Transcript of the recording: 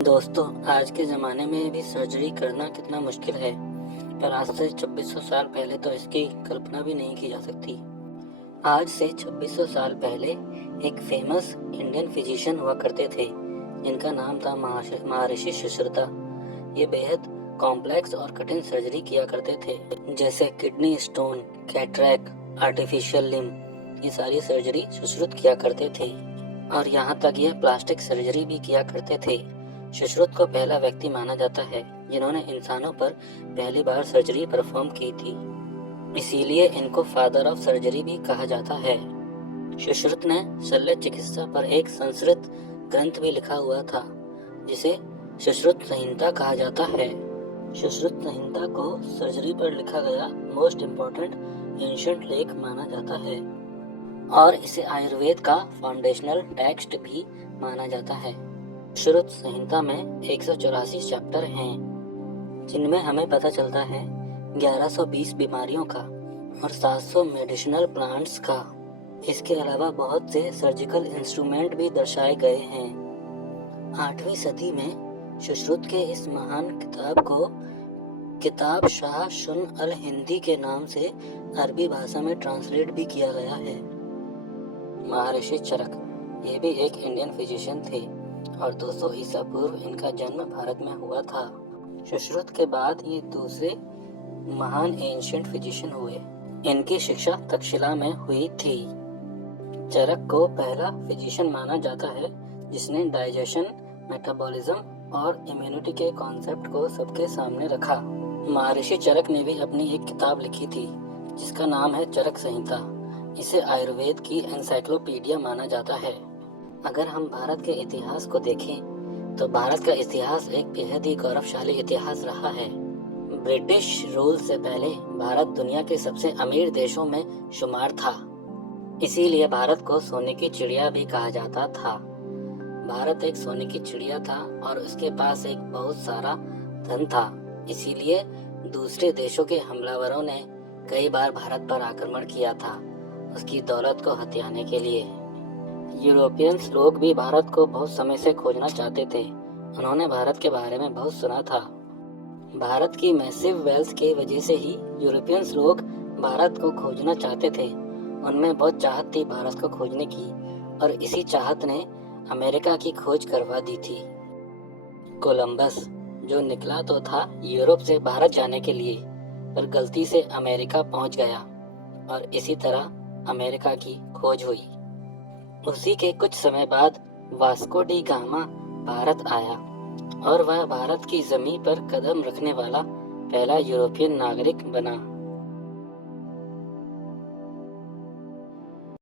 दोस्तों, आज के ज़माने में भी सर्जरी करना कितना मुश्किल है, पर आज से 2600 साल पहले तो इसकी कल्पना भी नहीं की जा सकती। आज से 2600 साल पहले एक फेमस इंडियन फिजिशियन हुआ करते थे, जिनका नाम था महर्षि सुश्रुता। ये बेहद कॉम्प्लेक्स और कठिन सर्जरी किया करते थे, जैसे kidney stone, cataract, artificial limb. ये सारी सर्जरी सुश्रुत किया करते थे और यहाँ तक ये प्लास्टिक सर्जरी भी किया करते थे। सुश्रुत को पहला व्यक्ति माना जाता है जिन्होंने इंसानों पर पहली बार सर्जरी परफॉर्म की थी, इसीलिए इनको फादर ऑफ सर्जरी भी कहा जाता है। सुश्रुत ने शल्य चिकित्सा पर एक संस्कृत ग्रंथ भी लिखा हुआ था, जिसे सुश्रुत संहिता कहा जाता है। सुश्रुत संहिता को सर्जरी पर लिखा गया मोस्ट इम्पोर्टेंट एंशिएंट लेख माना जाता है और इसे आयुर्वेद का फाउंडेशनल टेक्स्ट भी माना जाता है। सुश्रुत संहिता में 184 चैप्टर हैं, जिनमें हमें पता चलता है 1120 बीमारियों का और 700 मेडिसिनल प्लांट्स का। इसके अलावा बहुत से सर्जिकल इंस्ट्रूमेंट भी दर्शाए गए हैं। 8वीं सदी में सुश्रुत के इस महान किताब को किताब शाह सुन अल हिंदी के नाम से अरबी भाषा में ट्रांसलेट भी किया गया है। महर्षि चरक ये भी एक इंडियन फिजिशियन थे और 200 ईसा पूर्व इनका जन्म भारत में हुआ था। सुश्रुत के बाद ये दूसरे महान एंशिएंट फिजिशियन हुए। इनकी शिक्षा तक्षशिला में हुई थी। चरक को पहला फिजिशियन माना जाता है जिसने डाइजेशन, मेटाबॉलिज्म और इम्यूनिटी के कॉन्सेप्ट को सबके सामने रखा। महर्षि चरक ने भी अपनी एक किताब लिखी थी जिसका नाम है चरक संहिता। इसे आयुर्वेद की एनसाइक्लोपीडिया माना जाता है। अगर हम भारत के इतिहास को देखें तो भारत का इतिहास एक बेहद ही गौरवशाली इतिहास रहा है। ब्रिटिश रूल से पहले भारत दुनिया के सबसे अमीर देशों में शुमार था, इसीलिए भारत को सोने की चिड़िया भी कहा जाता था। भारत एक सोने की चिड़िया था और उसके पास एक बहुत सारा धन था, इसीलिए दूसरे देशों के हमलावरों ने कई बार भारत पर आक्रमण किया था उसकी दौलत को हथियाने के लिए। यूरोपियंस लोग भी भारत को बहुत समय से खोजना चाहते थे। उन्होंने भारत के बारे में बहुत सुना था। भारत की मैसिव वेल्थ की वजह से ही यूरोपियंस लोग भारत को खोजना चाहते थे। उनमें बहुत चाहत थी भारत को खोजने की और इसी चाहत ने अमेरिका की खोज करवा दी थी। कोलंबस जो निकला तो था यूरोप से भारत जाने के लिए, पर गलती से अमेरिका पहुंच गया और इसी तरह अमेरिका की खोज हुई। उसी के कुछ समय बाद वास्को डी गामा भारत आया और वह भारत की जमीन पर कदम रखने वाला पहला यूरोपियन नागरिक बना।